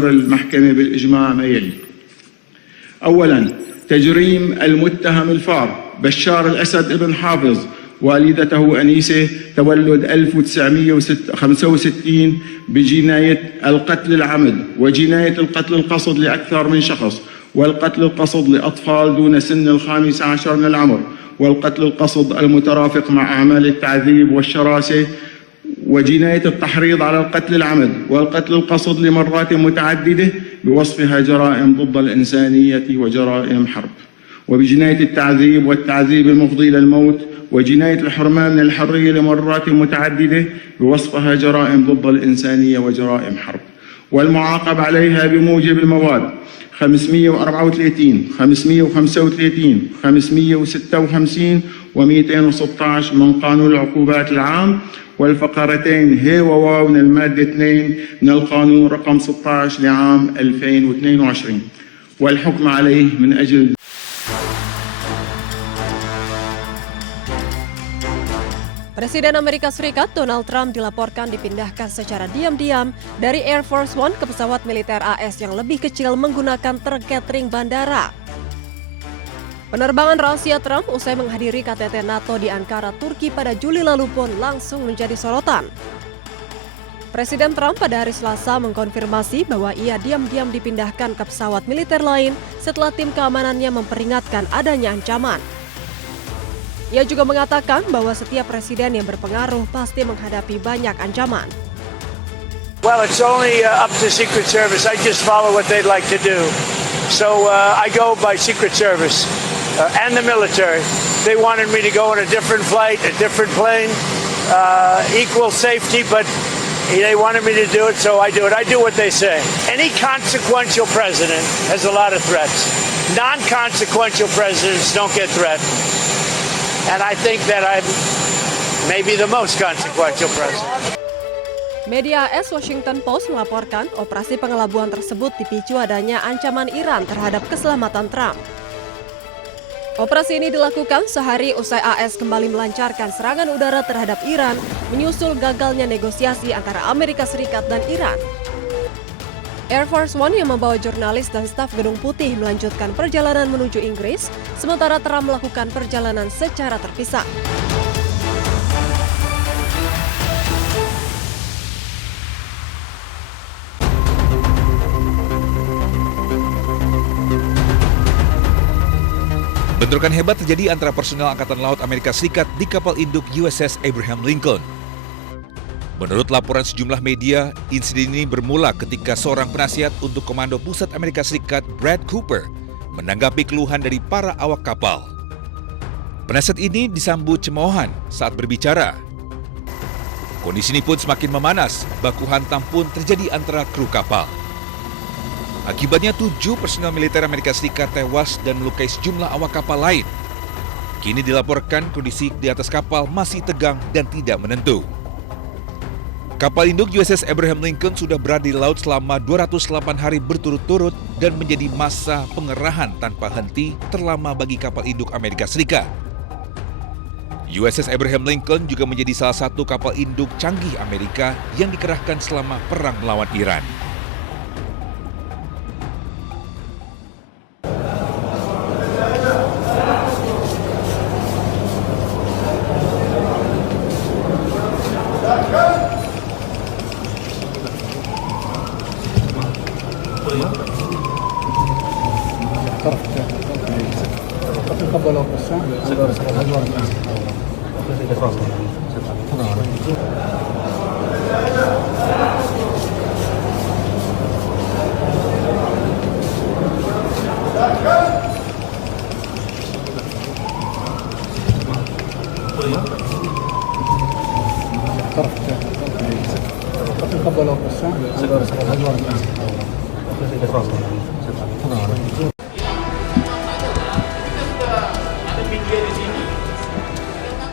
تقرر المحكمة بالإجماع ما يلي: أولاً، تجريم المتهم الفار بشار الأسد ابن حافظ والدته أنيسة تولد 1965 بجناية القتل العمد وجناية القتل القصد لأكثر من شخص، والقتل القصد لأطفال دون سن 15 من العمر، والقتل القصد المترافق مع أعمال التعذيب والشراسة، وجناية التحريض على القتل العمد والقتل القصد لمرات متعددة بوصفها جرائم ضد الإنسانية وجرائم حرب، وبجناية التعذيب والتعذيب المفضي إلى الموت، وجناية الحرمان من الحرية لمرات متعددة بوصفها جرائم ضد الإنسانية وجرائم حرب، والمعاقب عليها بموجب المواد 534 535 556 و216 من قانون العقوبات العام، والفقرتين ه وواو من المادة 2 من القانون رقم 16 لعام 2022، والحكم عليه من أجل Presiden Amerika Serikat Donald Trump dilaporkan dipindahkan secara diam-diam dari Air Force One ke pesawat militer AS yang lebih kecil menggunakan truk catering bandara. Penerbangan rahasia Trump usai menghadiri KTT NATO di Ankara, Turki pada Juli lalu pun langsung menjadi sorotan. Presiden Trump pada hari Selasa mengkonfirmasi bahwa ia diam-diam dipindahkan ke pesawat militer lain setelah tim keamanannya memperingatkan adanya ancaman. Ia juga mengatakan bahwa setiap presiden yang berpengaruh pasti menghadapi banyak ancaman. Well, it's only up to Secret Service. I just follow what they'd like to do. So I go by Secret Service and the military. They wanted me to go on a different flight, a different plane, equal safety, but they wanted me to do it, so I do it. I do what they say. Any consequential president has a lot of threats. Non-consequential presidents don't get threatened. And I think that I'm maybe the most consequential president. Media AS Washington Post melaporkan operasi pengelabuan tersebut dipicu adanya ancaman Iran terhadap keselamatan Trump. Operasi ini dilakukan sehari usai AS kembali melancarkan serangan udara terhadap Iran menyusul gagalnya negosiasi antara Amerika Serikat dan Iran. Air Force One yang membawa jurnalis dan staf Gedung Putih melanjutkan perjalanan menuju Inggris, sementara Trump melakukan perjalanan secara terpisah. Bentrokan hebat terjadi antara personel Angkatan Laut Amerika Serikat di kapal induk USS Abraham Lincoln. Menurut laporan sejumlah media, insiden ini bermula ketika seorang penasihat untuk Komando Pusat Amerika Serikat, Brad Cooper, menanggapi keluhan dari para awak kapal. Penasihat ini disambut cemoohan saat berbicara. Kondisi ini pun semakin memanas, baku hantam pun terjadi antara kru kapal. Akibatnya 7 personel militer Amerika Serikat tewas dan melukai sejumlah awak kapal lain. Kini dilaporkan kondisi di atas kapal masih tegang dan tidak menentu. Kapal induk USS Abraham Lincoln sudah berada di laut selama 208 hari berturut-turut dan menjadi masa pengerahan tanpa henti terlama bagi kapal induk Amerika Serikat. USS Abraham Lincoln juga menjadi salah satu kapal induk canggih Amerika yang dikerahkan selama perang melawan Iran.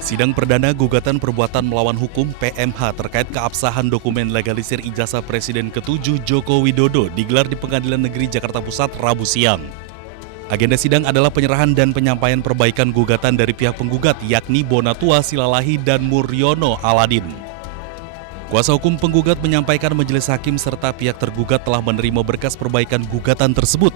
Sidang perdana gugatan perbuatan melawan hukum PMH terkait keabsahan dokumen legalisir ijazah Presiden ke-7 Joko Widodo digelar di Pengadilan Negeri Jakarta Pusat Rabu siang. Agenda sidang adalah penyerahan dan penyampaian perbaikan gugatan dari pihak penggugat yakni Bonatua Silalahi dan Muryono Aladin. Kuasa hukum penggugat menyampaikan majelis hakim serta pihak tergugat telah menerima berkas perbaikan gugatan tersebut.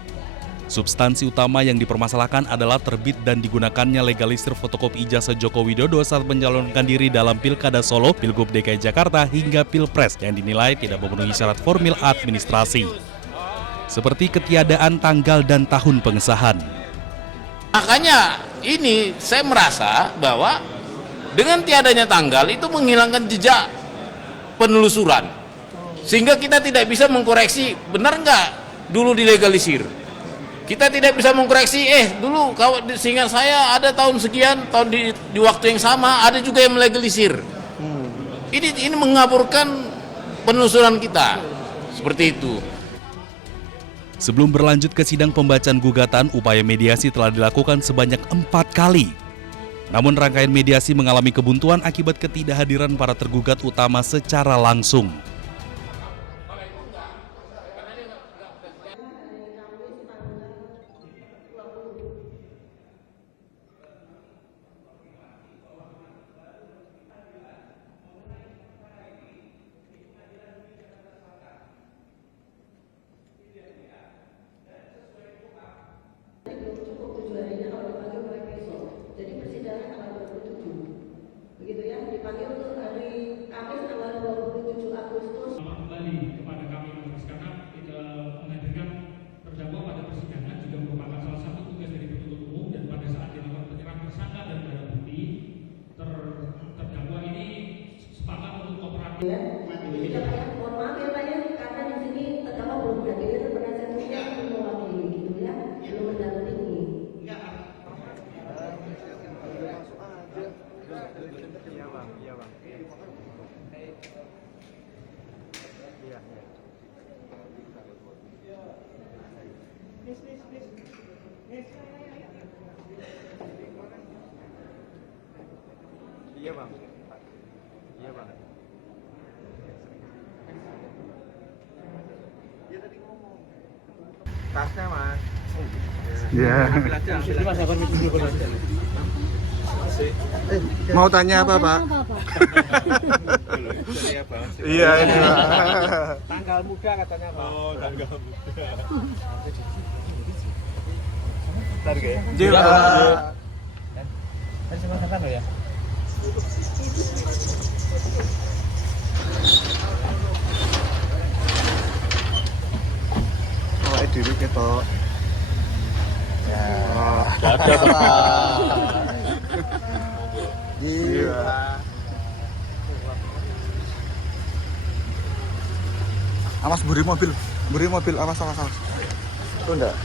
Substansi utama yang dipermasalahkan adalah terbit dan digunakannya legalisir fotokopi ijazah Joko Widodo saat mencalonkan diri dalam Pilkada Solo, Pilgub DKI Jakarta hingga Pilpres yang dinilai tidak memenuhi syarat formil administrasi. Seperti ketiadaan tanggal dan tahun pengesahan. Makanya ini saya merasa bahwa dengan tiadanya tanggal itu menghilangkan jejak penelusuran. Sehingga kita tidak bisa mengkoreksi benar nggak dulu dilegalisir. Kita tidak bisa mengkoreksi, dulu kalau seingat saya ada tahun sekian, tahun di waktu yang sama ada juga yang melegalisir. Ini mengaburkan penelusuran kita, seperti itu. Sebelum berlanjut ke sidang pembacaan gugatan, upaya mediasi telah dilakukan sebanyak 4 kali. Namun rangkaian mediasi mengalami kebuntuan akibat ketidakhadiran para tergugat utama secara langsung. Iya bang. Tasnya mas. Ya. Mau tanya apa Pak? Iya ini Pak. Tanggal muda katanya Pak. Oh tanggal muda. Bentar ya. Iya. Tadi sama kan ya? Oh, diri kita. Ya. Ada Pak. Iya. Awas buri mobil, awas. Itu enggak?